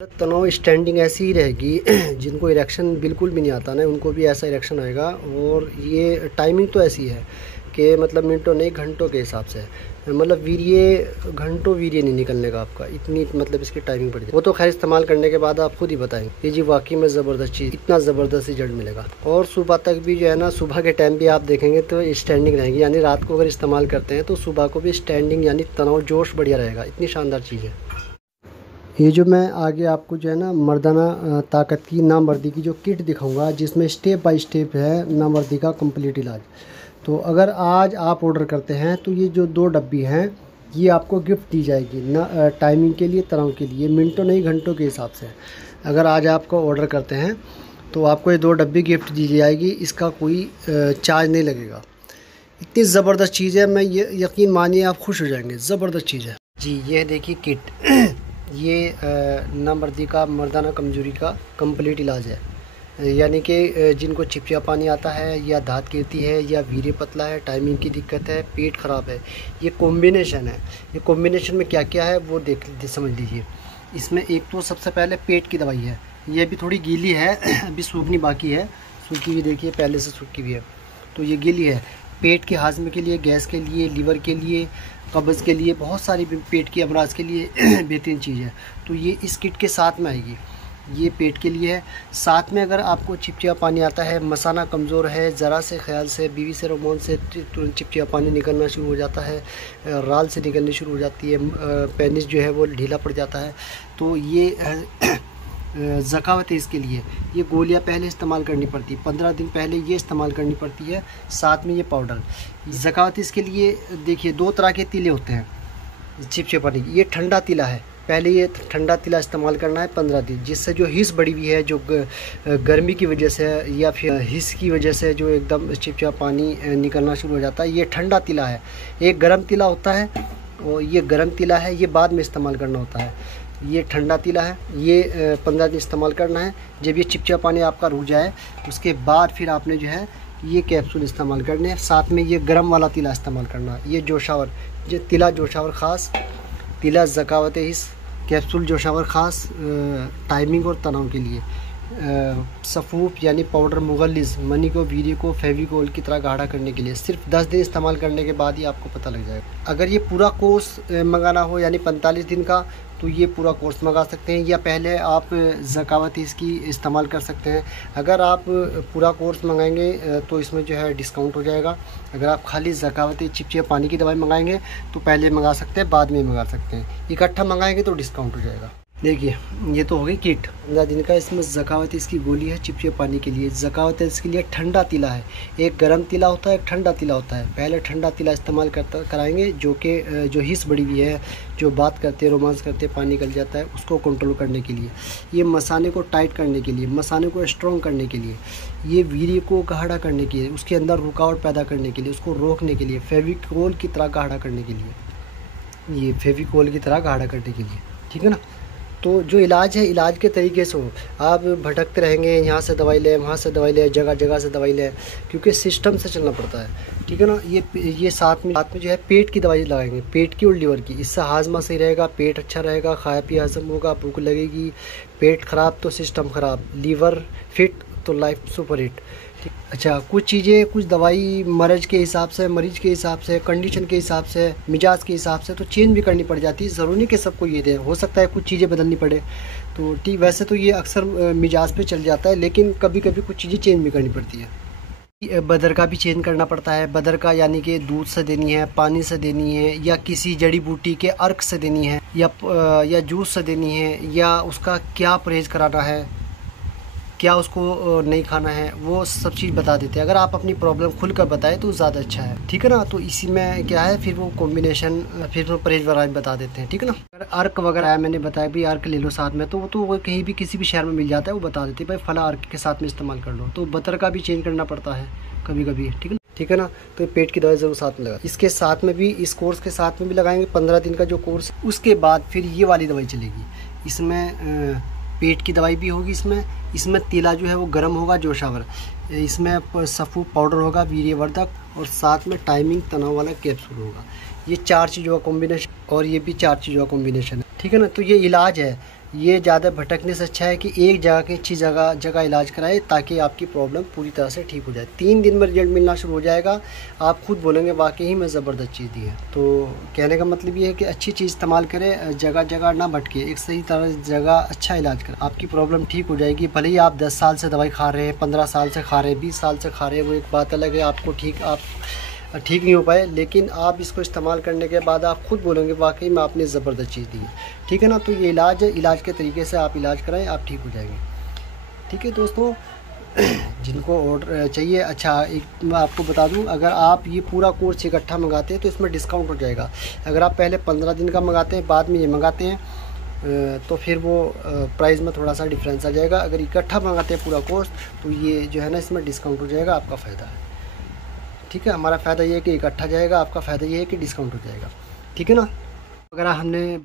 तनाव स्टैंडिंग ऐसी ही रहेगी जिनको इरेक्शन बिल्कुल भी नहीं आता ना, उनको भी ऐसा इरेक्शन आएगा। और ये टाइमिंग तो ऐसी है कि मतलब मिनटों नहीं घंटों के हिसाब से, मतलब वीर्य घंटों वीर्य नहीं निकलने का आपका, इतनी मतलब इसकी टाइमिंग पड़ती है। वो तो खैर इस्तेमाल करने के बाद आप खुद ही बताएंगे कि जी वाकई में ज़बरदस्त चीज़, इतना ज़बरदस्त रिजल्ट मिलेगा। और सुबह तक भी जो है ना, सुबह के टाइम भी आप देखेंगे तो स्टैंडिंग रहेगी, यानी रात को अगर इस्तेमाल करते हैं तो सुबह को भी स्टैंडिंग यानी तनाव जोश बढ़िया रहेगा। इतनी शानदार चीज़ है ये। जो मैं आगे आपको जो है ना मर्दाना ताकत की नामर्दी की जो किट दिखाऊंगा, जिसमें स्टेप बाय स्टेप है नामर्दी का कंप्लीट इलाज। तो अगर आज आप ऑर्डर करते हैं तो ये जो 2 डब्बी हैं ये आपको गिफ्ट दी जाएगी ना, टाइमिंग के लिए, तनाव के लिए, मिनटों नहीं घंटों के हिसाब से। अगर आज आपको ऑर्डर करते हैं तो आपको ये 2 डब्बी गिफ्ट दी जाएगी, इसका कोई चार्ज नहीं लगेगा। इतनी ज़बरदस्त चीज़ है, मैं ये यकीन मानिए आप खुश हो जाएंगे, ज़बरदस्त चीज़ है जी। ये देखिए किट ये नामर्दी का मर्दाना कमजोरी का कंप्लीट इलाज है, यानी कि जिनको चिपचिपा पानी आता है, या दाँत गिरती है, या वीर्य पतला है, टाइमिंग की दिक्कत है, पेट ख़राब है, ये कॉम्बिनेशन है। ये कॉम्बिनेशन में क्या क्या है वो समझ लीजिए। इसमें एक तो सबसे पहले पेट की दवाई है, ये भी थोड़ी गीली है अभी सूखनी बाकी है, सूखी भी देखिए पहले से सूखी भी है, तो ये गीली है। पेट के हाजमे के लिए, गैस के लिए, लीवर के लिए, कब्ज़ के लिए, बहुत सारी पेट की अमराज के लिए बेहतरीन चीज़ है। तो ये इस किट के साथ में आएगी, ये पेट के लिए है। साथ में अगर आपको चिपचिपा पानी आता है, मसाना कमज़ोर है, ज़रा से ख्याल से, बीवी से रोमांस से तुरंत चिपचिपा पानी निकलना शुरू हो जाता है, राल से निकलनी शुरू हो जाती है, पेनिस जो है वो ढीला पड़ जाता है, तो ये ज़कावत है इसके लिए। ये गोलियां पहले इस्तेमाल करनी पड़ती है, 15 दिन पहले ये इस्तेमाल करनी पड़ती है, साथ में ये पाउडर। ज़कावत इसके लिए देखिए 2 तरह के तिले होते हैं चिपचिपा पानी की। ये ठंडा तिला है, पहले ये ठंडा तिला इस्तेमाल करना है 15 दिन, जिससे जो हिस बढ़ी हुई है, जो गर्मी की वजह से या फिर हिस की वजह से जो एकदम चिपचिपा पानी निकलना शुरू हो जाता है, ये ठंडा तिला है। एक गर्म तिला होता है, और ये गर्म तिला है, ये बाद में इस्तेमाल करना होता है। ये ठंडा तिला है, ये 15 दिन इस्तेमाल करना है। जब ये चिपचिपा पानी आपका रुक जाए उसके बाद फिर आपने जो है ये कैप्सूल इस्तेमाल करने हैं। साथ में ये गर्म वाला तिला इस्तेमाल करना है, ये जोशावर, ये तिला जोशावर ख़ास, तिला ज़कावत हिस, कैप्सूल जोशावर ख़ास टाइमिंग और तनाव के लिए। सफ़ूफ यानी पाउडर मुगलिज़, मनी को, वीर्य को फेविकोल की तरह गाढ़ा करने के लिए। सिर्फ 10 दिन इस्तेमाल करने के बाद ही आपको पता लग जाएगा। अगर ये पूरा कोर्स मंगाना हो यानी 45 दिन का, तो ये पूरा कोर्स मंगा सकते हैं, या पहले आप ज़कावत इसकी इस्तेमाल कर सकते हैं। अगर आप पूरा कोर्स मंगाएंगे तो इसमें जो है डिस्काउंट हो जाएगा। अगर आप खाली ज़कावत चिपचिपा पानी की दवाई मंगाएंगे तो पहले मंगा सकते हैं, बाद में मंगा सकते हैं। इकट्ठा मंगाएंगे तो डिस्काउंट हो जाएगा। देखिए ये तो हो गई किट 15 दिन का। इसमें ज़कावत इसकी गोली है चिपचिपा पानी के लिए। ज़कावत इसके लिए ठंडा तिला है, एक गर्म तिला होता है, एक ठंडा तिला होता है। पहले ठंडा तिला इस्तेमाल कराएंगे, जो कि जो हिस बढ़ी हुई है, जो बात करते हैं, रोमांस करते हैं, पानी निकल जाता है, उसको कंट्रोल करने के लिए। ये मसाने को टाइट करने के लिए, मसाने को स्ट्रॉन्ग करने के लिए, ये वीर्य को गाढ़ा करने के लिए, उसके अंदर रुकावट पैदा करने के लिए, उसको रोकने के लिए, फेविकोल की तरह गाढ़ा करने के लिए, ये फेविकोल की तरह गाढ़ा करने के लिए, ठीक है ना। तो जो इलाज है, इलाज के तरीके से हो, आप भटकते रहेंगे, यहाँ से दवाई लें, वहाँ से दवाई लें, जगह जगह से दवाई लें, क्योंकि सिस्टम से चलना पड़ता है, ठीक है ना। ये साथ में जो है पेट की दवाई लगाएंगे, पेट की और लीवर की। इससे हाजमा सही रहेगा, पेट अच्छा रहेगा, खाया पिया हजम होगा, भूख लगेगी। पेट ख़राब तो सिस्टम ख़राब, लीवर फिट तो लाइफ सुपर हिट। अच्छा, कुछ चीज़ें, कुछ दवाई मरीज़ के हिसाब से, कंडीशन के हिसाब से, मिजाज के हिसाब से तो चेंज भी करनी पड़ जाती है। ज़रूरी नहीं कि सबको ये दे, हो सकता है कुछ चीज़ें बदलनी पड़े। तो ठीक, वैसे तो ये अक्सर मिजाज पे चल जाता है, लेकिन कभी कभी कुछ चीज़ें चेंज भी करनी पड़ती है। बदर का भी चेंज करना पड़ता है। बदर का यानी कि दूध से देनी है, पानी से देनी है, या किसी जड़ी बूटी के अर्क से देनी है, या जूस से देनी है, या उसका क्या परहेज़ कराना है, क्या उसको नहीं खाना है, वो सब चीज़ बता देते हैं। अगर आप अपनी प्रॉब्लम खुलकर बताएं तो ज़्यादा अच्छा है, ठीक है ना। तो इसी में क्या है, फिर वो कॉम्बिनेशन, फिर वो परहेज वगैरह बता देते हैं, ठीक है ना। अगर अर्क वगैरह है, मैंने बताया भाई अर्क ले लो साथ में, तो वो कहीं भी किसी भी शहर में मिल जाता है, वो बता देते हैं भाई फला अर्क के साथ में इस्तेमाल कर लो। तो बतर का भी चेंज करना पड़ता है कभी कभी, ठीक है ना। तो पेट की दवाई ज़रूर साथ में लगा। इसके साथ में भी, इस कोर्स के साथ में भी लगाएंगे 15 दिन का जो कोर्स। उसके बाद फिर ये वाली दवाई चलेगी। इसमें पेट की दवाई भी होगी, इसमें तिला जो है वो गर्म होगा, जोशावर, इसमें सफ़ू पाउडर होगा, वीर्यवर्धक, और साथ में टाइमिंग तनाव वाला कैप्सूल होगा। ये 4 चीज़ों का कॉम्बिनेशन, और ये भी 4 चीज़ों का कॉम्बिनेशन है, ठीक है ना। तो ये इलाज है, ये ज़्यादा भटकने से अच्छा है कि एक जगह की अच्छी जगह इलाज कराए, ताकि आपकी प्रॉब्लम पूरी तरह से ठीक हो जाए। 3 दिन में रिजल्ट मिलना शुरू हो जाएगा, आप खुद बोलेंगे वाकई ही में ज़बरदस्त चीज़ दी है। तो कहने का मतलब ये है कि अच्छी चीज़ इस्तेमाल करें, जगह जगह ना भटके, एक सही तरह जगह अच्छा इलाज करें, आपकी प्रॉब्लम ठीक हो जाएगी। भले ही आप 10 साल से दवाई खा रहे हैं, 15 साल से खा रहे हैं, 20 साल से खा रहे हैं, वो एक बात अलग है, आपको ठीक नहीं हो पाए, लेकिन आप इसको इस्तेमाल करने के बाद आप खुद बोलेंगे वाकई में आपने ज़बरदस्त चीज़ दी है। ठीक है ना। तो ये इलाज है, इलाज के तरीके से आप इलाज कराएं, आप ठीक हो जाएंगे। ठीक है दोस्तों, जिनको ऑर्डर चाहिए, अच्छा एक मैं आपको बता दूं, अगर आप ये पूरा कोर्स इकट्ठा मंगाते हैं तो इसमें डिस्काउंट हो जाएगा। अगर आप पहले 15 दिन का मंगाते हैं, बाद में ये मंगाते हैं, तो फिर वो प्राइस में थोड़ा सा डिफरेंस आ जाएगा। अगर इकट्ठा मंगाते हैं पूरा कोर्स, तो ये जो है ना, इसमें डिस्काउंट हो जाएगा, आपका फ़ायदा है। ठीक है, हमारा फ़ायदा ये है कि इकट्ठा जाएगा, आपका फ़ायदा ये है कि डिस्काउंट हो जाएगा। ठीक है ना। अगर हमने